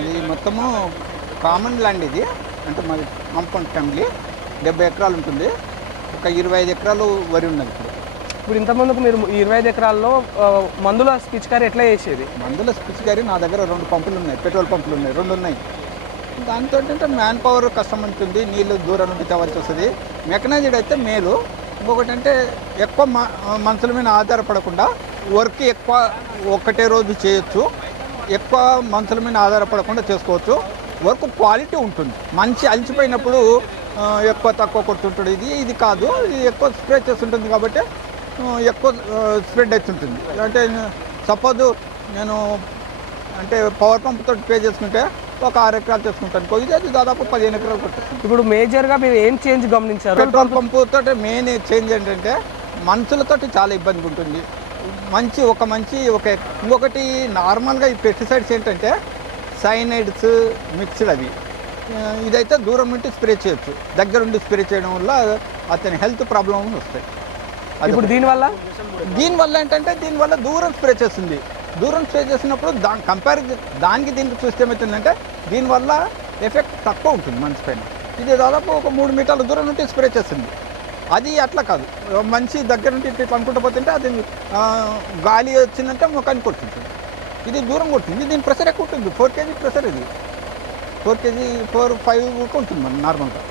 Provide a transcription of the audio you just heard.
మాది మొత్తము common land ఇది. అంటే మాది కాంపౌండ్ ఫ్యామిలీ డెబ్బై ఎకరాలు ఉంటుంది. ఒక ఇరవై ఐదు ఎకరాలు వరి ఉన్నది ఇప్పుడు. ఇప్పుడు ఇంతకుముందుకు మీరు ఇరవై ఐదు ఎకరాల్లో ఆ, మందుల పిచికారి ఎట్లా చేసేది? మందుల స్పిచ్ గారి నా దగ్గర రెండు పంపులు ఉన్నాయి. పెట్రోల్ పంపులు ఉన్నాయి. రెండు ఉన్నాయి. దాంతో ఏంటంటే మ్యాన్ పవర్ కష్టం ఉంటుంది. నీళ్ళు దూరం నుండి తేవాల్సి వస్తుంది. మెకనైజ్డ్ అయితే మేలు. ఇంకొకటి అంటే ఎక్కువ మ- మనుషుల మీద ఆధారపడకుండా వర్క్ ఎక్కువ ఒకటే రోజు చేయొచ్చు. ఎక్కువ మనుషుల మీద ఆధారపడకుండా చేసుకోవచ్చు. వర్క్ క్వాలిటీ ఉంటుంది. మంచి అలసిపోయినప్పుడు ఆ, ఎక్కువ తక్కువ కొట్టుంటుంది ఇది ఇది కాదు. ఇది ఎక్కువ స్ప్రే చేస్తుంటుంది కాబట్టి ఎక్కువ స్ప్రెడ్ అవుతుంటుంది. అంటే సపోజ్ నేను అంటే పవర్ పంప్ తోటి పే చేసుకుంటే ఒక ఆరు ఎకరాలు చేసుకుంటాను. ఇది అది దాదాపు పదిహేను ఎకరాలు కొట్టేస్తుంది ఇప్పుడు మేజర్గా మీరు ఏం చేంజ్ గమనించారు? పెట్రోల్ పంపు తోటి మెయిన్ చేంజ్ ఏంటంటే మనుషులతోటి చాలా ఇబ్బంది ఉంటుంది. మంచి ఒక మంచి ఒక ఇంకొకటి నార్మల్గా ఈ పెస్టిసైడ్స్ ఏంటంటే సైనైడ్స్ మిక్స్డ్ అవి. ఇదైతే దూరం నుండి స్ప్రే చేయొచ్చు. దగ్గర నుండి స్ప్రే చేయడం వల్ల అతని హెల్త్ ప్రాబ్లమ్ వస్తాయి. అది ఇప్పుడు దీనివల్ల? దీనివల్ల ఏంటంటే దీనివల్ల దూరం స్ప్రే చేస్తుంది. దూరం స్ప్రే చేసినప్పుడు దాని కంపేర్ దానికి దీనికి చూస్తే ఏమవుతుందంటే దీనివల్ల ఎఫెక్ట్ తక్కువ ఉంటుంది మనిషి పైన. ఇది దాదాపు ఒక మూడు మీటర్ల దూరం నుండి స్ప్రే చేస్తుంది. అది అట్లా కాదు. మంచి దగ్గర నుండి ఇట్లా అనుకుంటూ పోతుంటే అది గాలి వచ్చిందంటే ముఖానికి కొట్టుకుంటుంది ఇది దూరం కొట్టింది. దీని ప్రెషర్ ఎక్కువ ఉంటుంది. ఫోర్ కేజీ ప్రెషర్ ఇది. ఫోర్ కేజీ ఫోర్ ఫైవ్ ఉంటుంది మన నార్మల్గా